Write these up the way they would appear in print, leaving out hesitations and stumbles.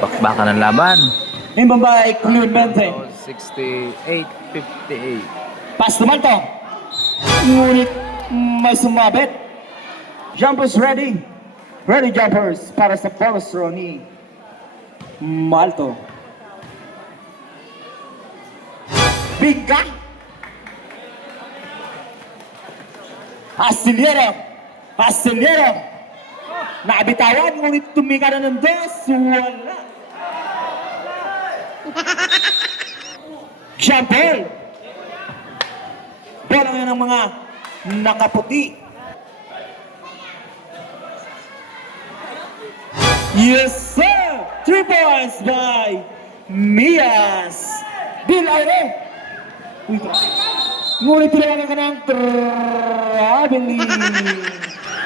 Bakbakan ng laban. Yung babae, Clemente. 68-58. Pass naman to. Ngunit may sumabit. Jumpers ready. Ready jumpers para sa Polostro ni Malto. Bigka. Astillero. Nakabitawan, ngunit tumika na ng dos. Wala. Jumper. Bola ngayon ng mga nakaputi. Yes, sir! 3 points by Mias. Del Aire. Ngunit tinawagan ka ng traveling.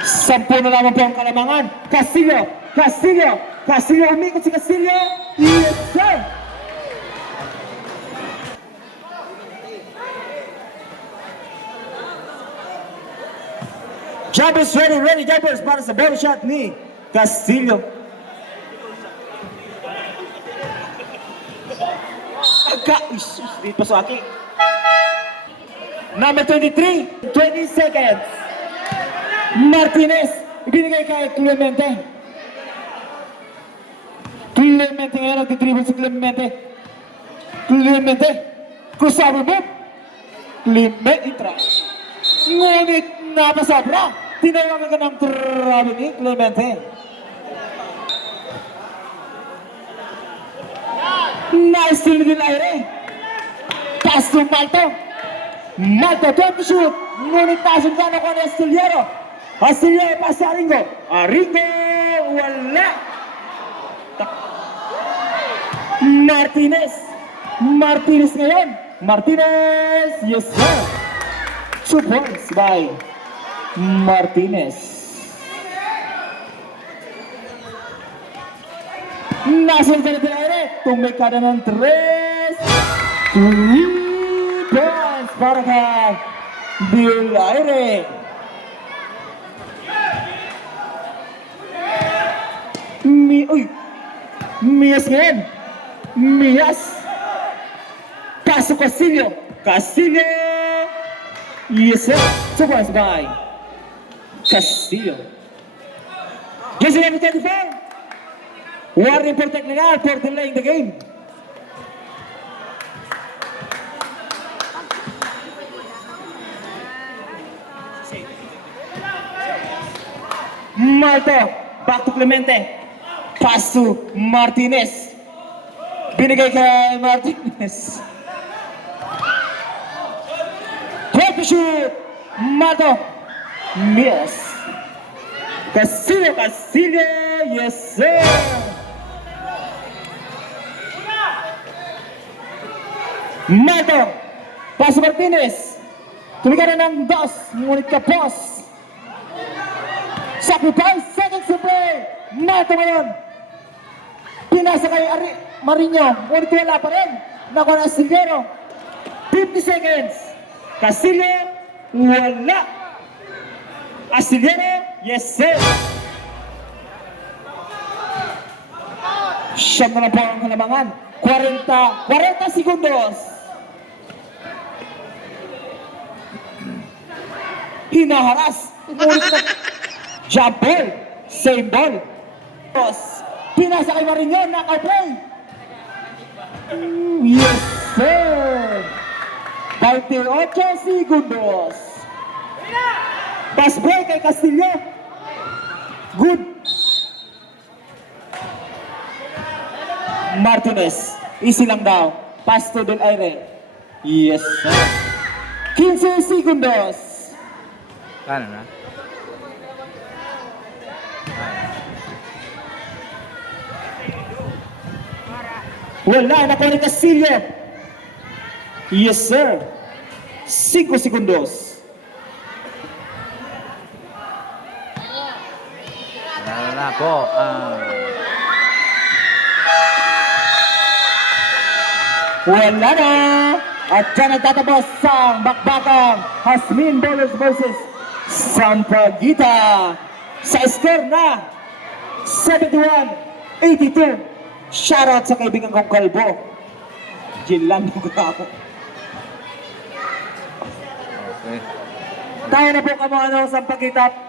10 na lamang po ang kalamangan. Castillo, umikot si Castillo. Yes, sir! Jumpers ready jumpers para sa ball shot ni Castillo. Dito sa akin. Number 23, 20 seconds. Martinez, ibinigay kay Clemente. Ngayon nagtitribble si Clemente. Cruzado mo. Clemente, try. Ngunit napasobra. Tinawagan ka ng travel ni Clemente. Nice to Del Aire. Pass to Malto, 12 shoot. Ngunit nasundan ako ni Astillero, pass sa Aringo. Wala. Martinez ngayon. Yes sir. 2 points by Martinez. Nasundan ni Del Aire. Tumika na ng 3 points para kay Del Aire. Mias ngayon. Paso Castillo. Yes sir. 2 points by Castillo. Jesse number 24. Warning for technical for delaying the game. Malto, back to Clemente. Pass to Martinez. Binigay kay Martinez. Top shoot. Malto. Miss. Castillo. Yes sir. Malto. Pass to Martinez. Tumika na ng dos. Ngunit kapos. Sacrifice, seconds to play. Malto ngayon. Pinasa kay Marino. Ngunit wala pa rin. Nakuha na Astillero. 50 seconds. Castillo. Wala. Astillero. Yes sir. Siyam na po ang kalamangan. 40 segundos. Hinaharas. Jump ball. Same ball. Pinasa kay Marino. Naka-play. Yes sir. 28 segundos. Pass break kay Castillo. Good. Martinez. Easy lang daw. Pass to Del Aire. Yes sir. 15 segundos. Kano na? Wala na po ni Castillo. Yes sir. 5 segundos. Wala po. Wala na. At dyan nagtatapos sa bakbakang Hasmin Bowlers versus Santa Gita sa score na 71-82. Shoutout sa kaibigan kong kalbo. Jilan mo ako. Okay. Tayo na po kamano sa pagkitap